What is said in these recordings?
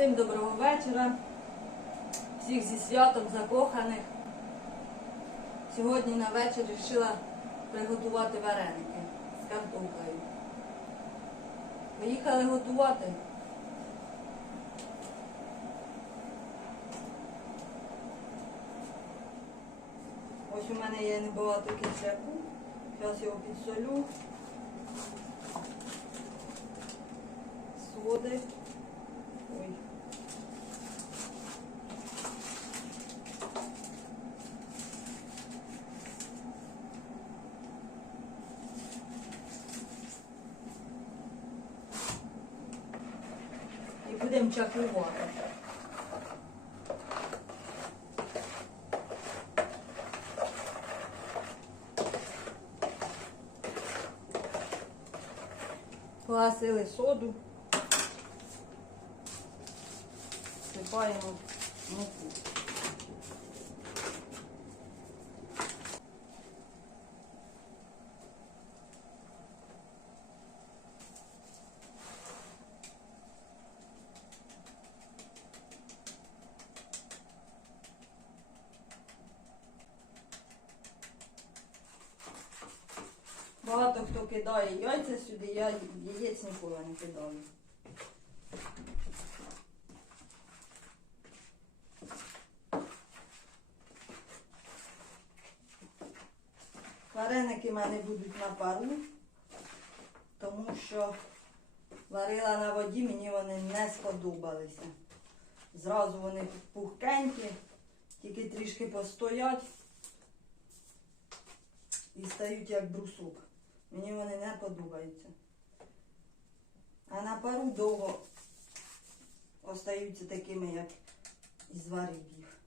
Всім доброго вечора. Всіх зі святом закоханих. Сьогодні на вечір вирішила приготувати вареники з картоплею. Поїхали готувати. Ось у мене є небагато кисляку. Зараз його підсолю. Соди. give them chocolate water. Plus ele sodo. No, Багато хто кидає яйця сюди, я яєць ніколи не кидаю. Вареники в мене будуть на пару, тому що варила на воді, мені вони не сподобалися. Зразу вони пухкенькі, тільки трішки постоять і стають як брусок. Мені вони не подобаються. А на пару довго остаються такими, як і зварив їх.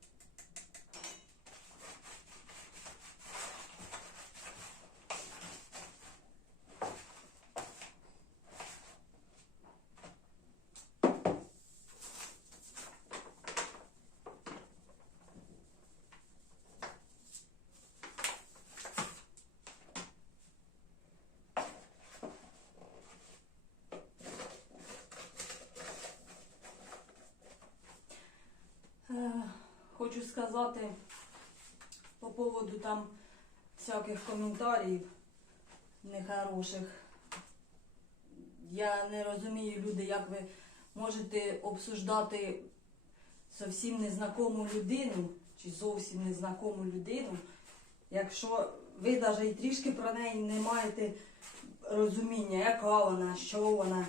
Е, Хочу сказати по поводу там всяких коментарів нехороших. Я не розумію, люди, як ви можете обсуждати зовсім незнакому людину чи зовсім незнакому людину, якщо ви навіть і трішки про неї не маєте розуміння, яка вона, що вона,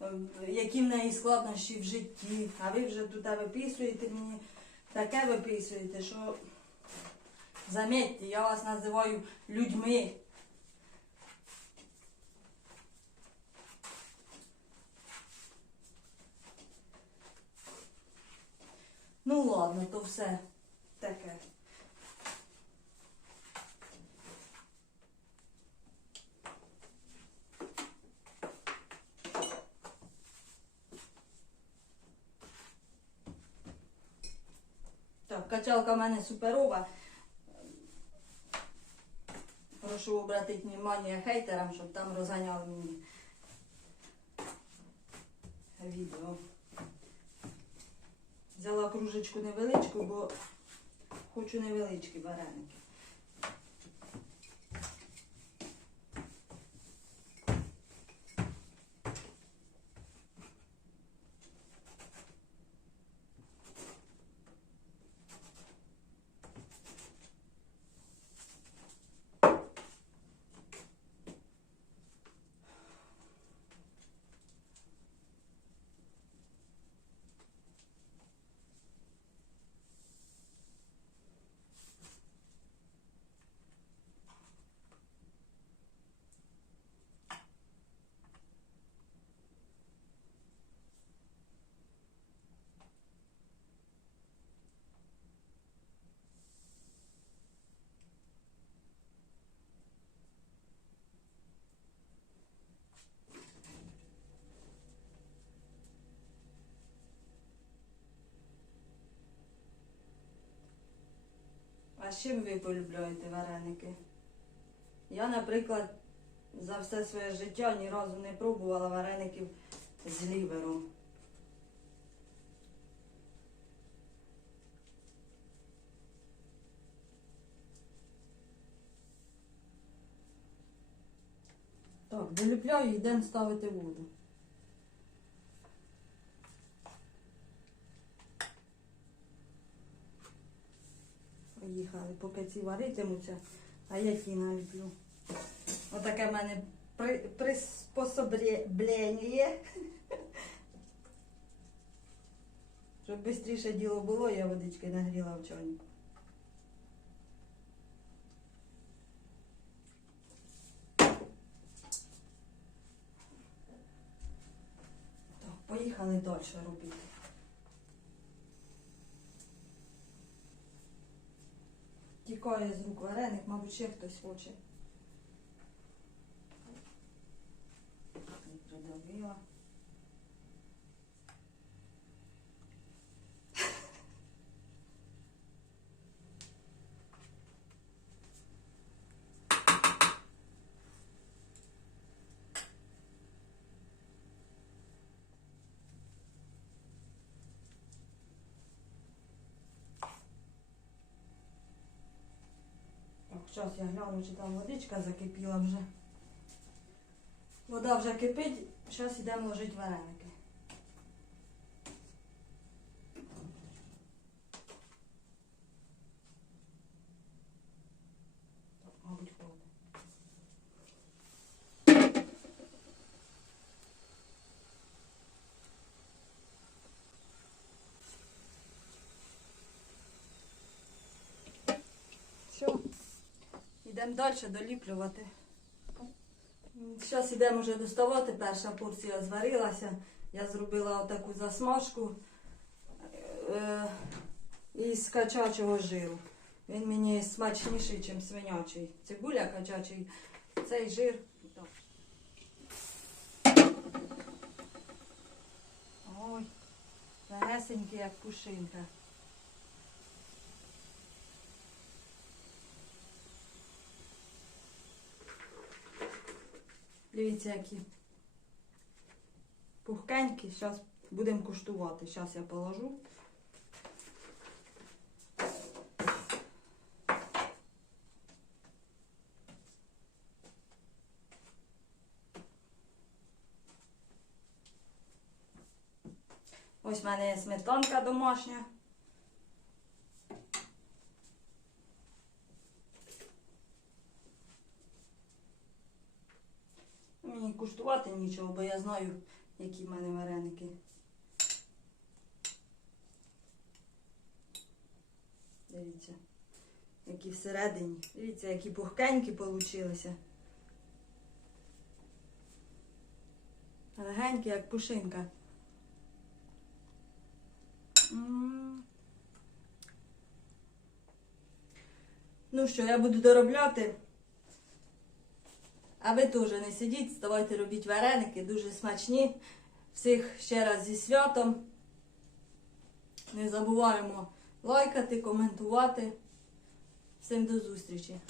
е, які в неї складнощі в житті, а ви вже тут виписуєте мені таке виписуєте, що замітьте, я вас називаю людьми. Ну ладно, то все таке. Качалка в мене суперова. Прошу обратити внимание хейтерам, щоб там розганяли мені відео. Взяла кружечку невеличку, бо хочу невеличкі вареники. з чим ви полюбляєте вареники? Я, наприклад, за все своє життя ні разу не пробувала вареників з лівером. Так, доліпляю і йдемо ставити воду. Поїхали, поки ці варитимуться, а я ті наліплю. Отаке в мене при, приспособлення. Щоб швидше діло було, я водички нагріла в чайнику. Так, поїхали далі робити. Тікає з рук вареник, мабуть, ще хтось хоче. Не придавила. Так, зараз я гляну, чи там водичка закипіла вже. Вода вже кипить, зараз йдемо ложити вареники. Мабуть, холодно. Йдемо далі доліплювати. Зараз йдемо вже доставати. Перша порція зварилася. Я зробила отаку засмажку е, із качачого жиру. Він мені смачніший, ніж свинячий. Цибуля качачий, цей жир. Ой, легесенький, як пушинка. Дивіться, які пухкенькі. Зараз будемо куштувати. Зараз я положу. Ось в мене є сметанка домашня. Мені куштувати нічого, бо я знаю, які в мене вареники. Дивіться, які всередині. Дивіться, які пухкенькі получилися. Легенькі, як пушинка. Ну що, я буду доробляти. А ви теж не сидіть, ставайте робіть вареники, дуже смачні. Всіх ще раз зі святом. Не забуваємо лайкати, коментувати. Всім до зустрічі!